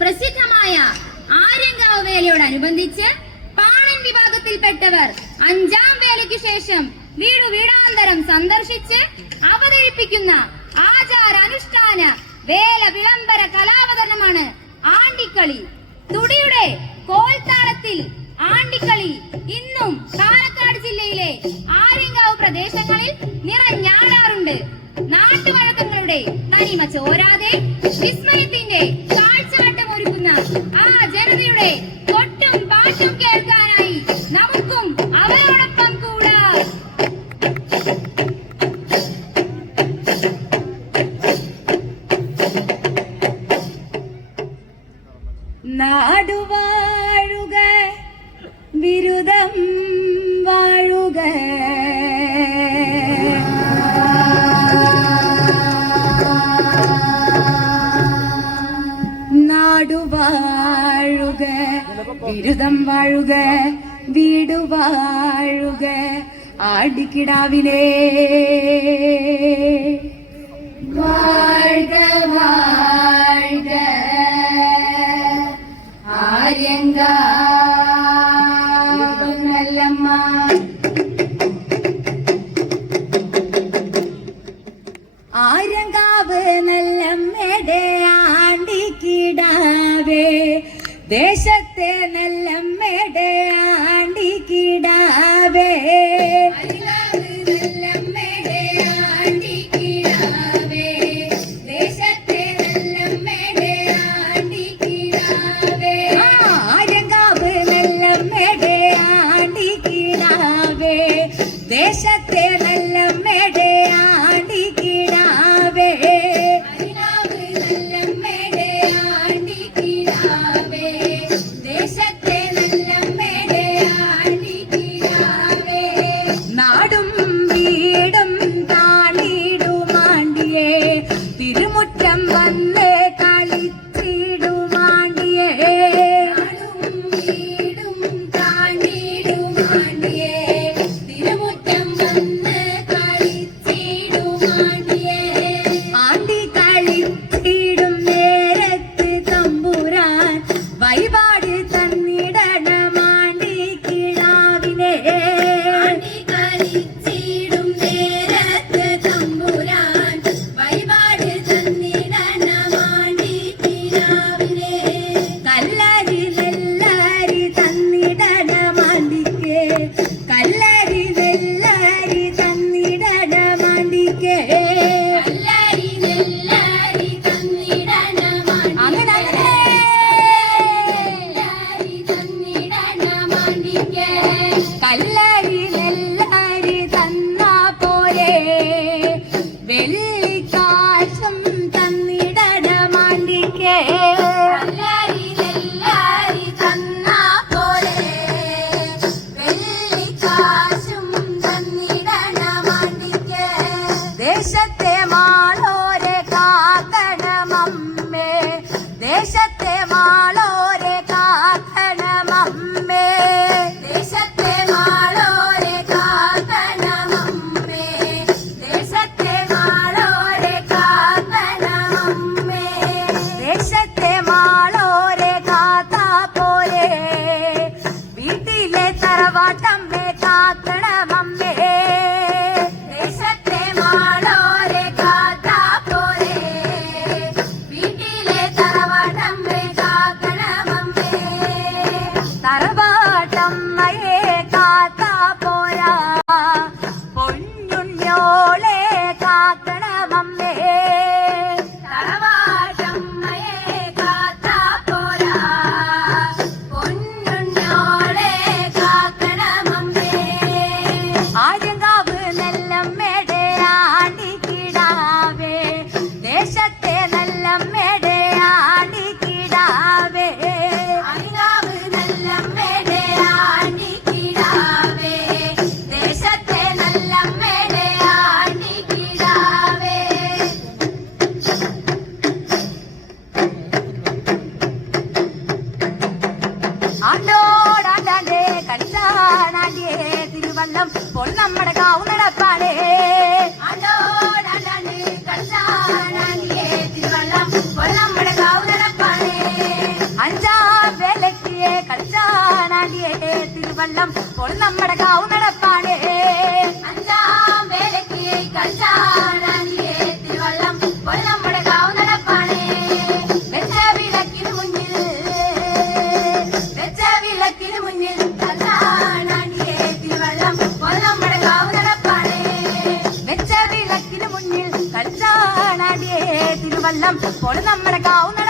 പ്രസിദ്ധമായ ആര്യങ്കാവ് വേലയോടനുബന്ധിച്ച് പാണൻ വിഭാഗത്തിൽപ്പെട്ടവർ അഞ്ചാം വേലയ്ക്ക് ശേഷം വീടു വീടാന്തരം സന്ദർശിച്ച് അവതരിപ്പിക്കുന്ന ആചാര അനുഷ്ഠാന വേല വിളംബര കലാവതരണമാണ് ആണ്ടിക്കളി. തുടിയുടെ കൊട്ടും പാട്ടും കേൾക്കാനായി നമുക്കും അവരോടൊപ്പം കൂടാം. നാടുവാഴുക ബിരുദം ബിരുദം വാഴുക വീട് വാഴുക ആടിക്കിടാവിനെ വാഴ്ക വാഴ്ക ആര്യങ്കാവല്ലമ്മ ആര്യങ്കാവ് നല്ലമ്മയുടെ ആണ്ടിക്കിടാവേ. ദേശത്തെ ¡Hola! വെള്ളം ഇപ്പോൾ നമ്മുടെ കാവ് നടപ്പാണ്. അഞ്ചാം വേലയ്ക്ക് കഞ്ചാണിയേ തിരുവള്ളം ഇപ്പോൾ നമ്മുടെ കാവ് നടപ്പാണ്. വെച്ച വിളക്കിന് മുന്നിൽ വെച്ച വിളക്കിന് മുന്നിൽ കഞ്ചാണിയേ തിരുവള്ളം ഇപ്പോൾ നമ്മുടെ കാവ് നടപ്പാണ്. വെച്ച വിളക്കിന് മുന്നിൽ കഞ്ചാണിയേ തിരുവള്ളം ഇപ്പോൾ നമ്മുടെ കാവ് നടപ്പാണ്.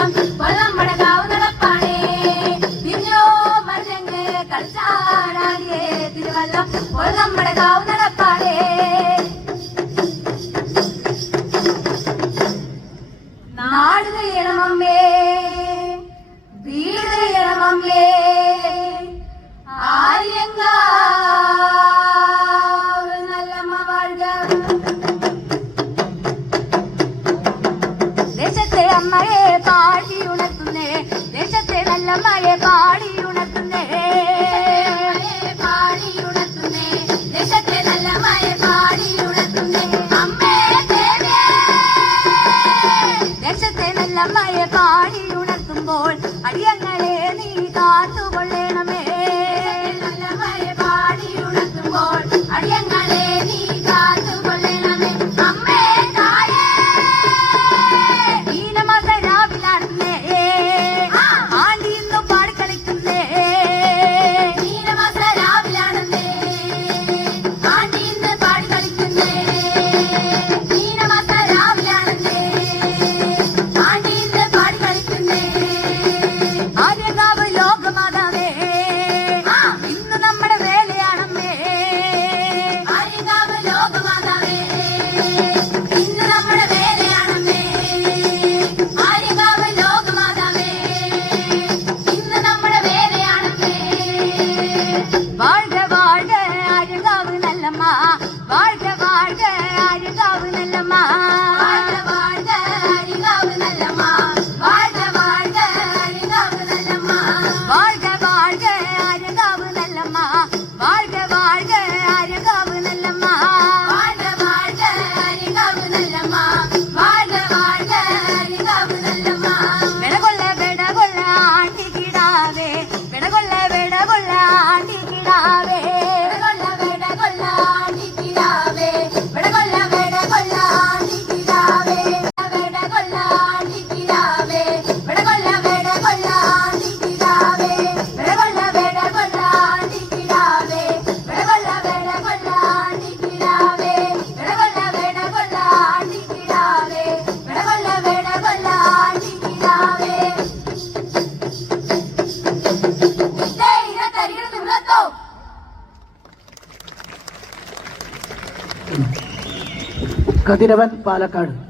Thank you. ദേശത്തെ അമ്മയെ പാടി ഉണർത്തുന്നേ ദേശത്തെ നല്ല പാടി ഉണർത്തുന്നേ പാടി ദേശത്തെ നല്ല പാടി അമ്മേ പാടി ഉണർത്തുമ്പോൾ അടിയങ്ങളെ നീ കാത്തു കതിരവൻ പാലക്കാട്.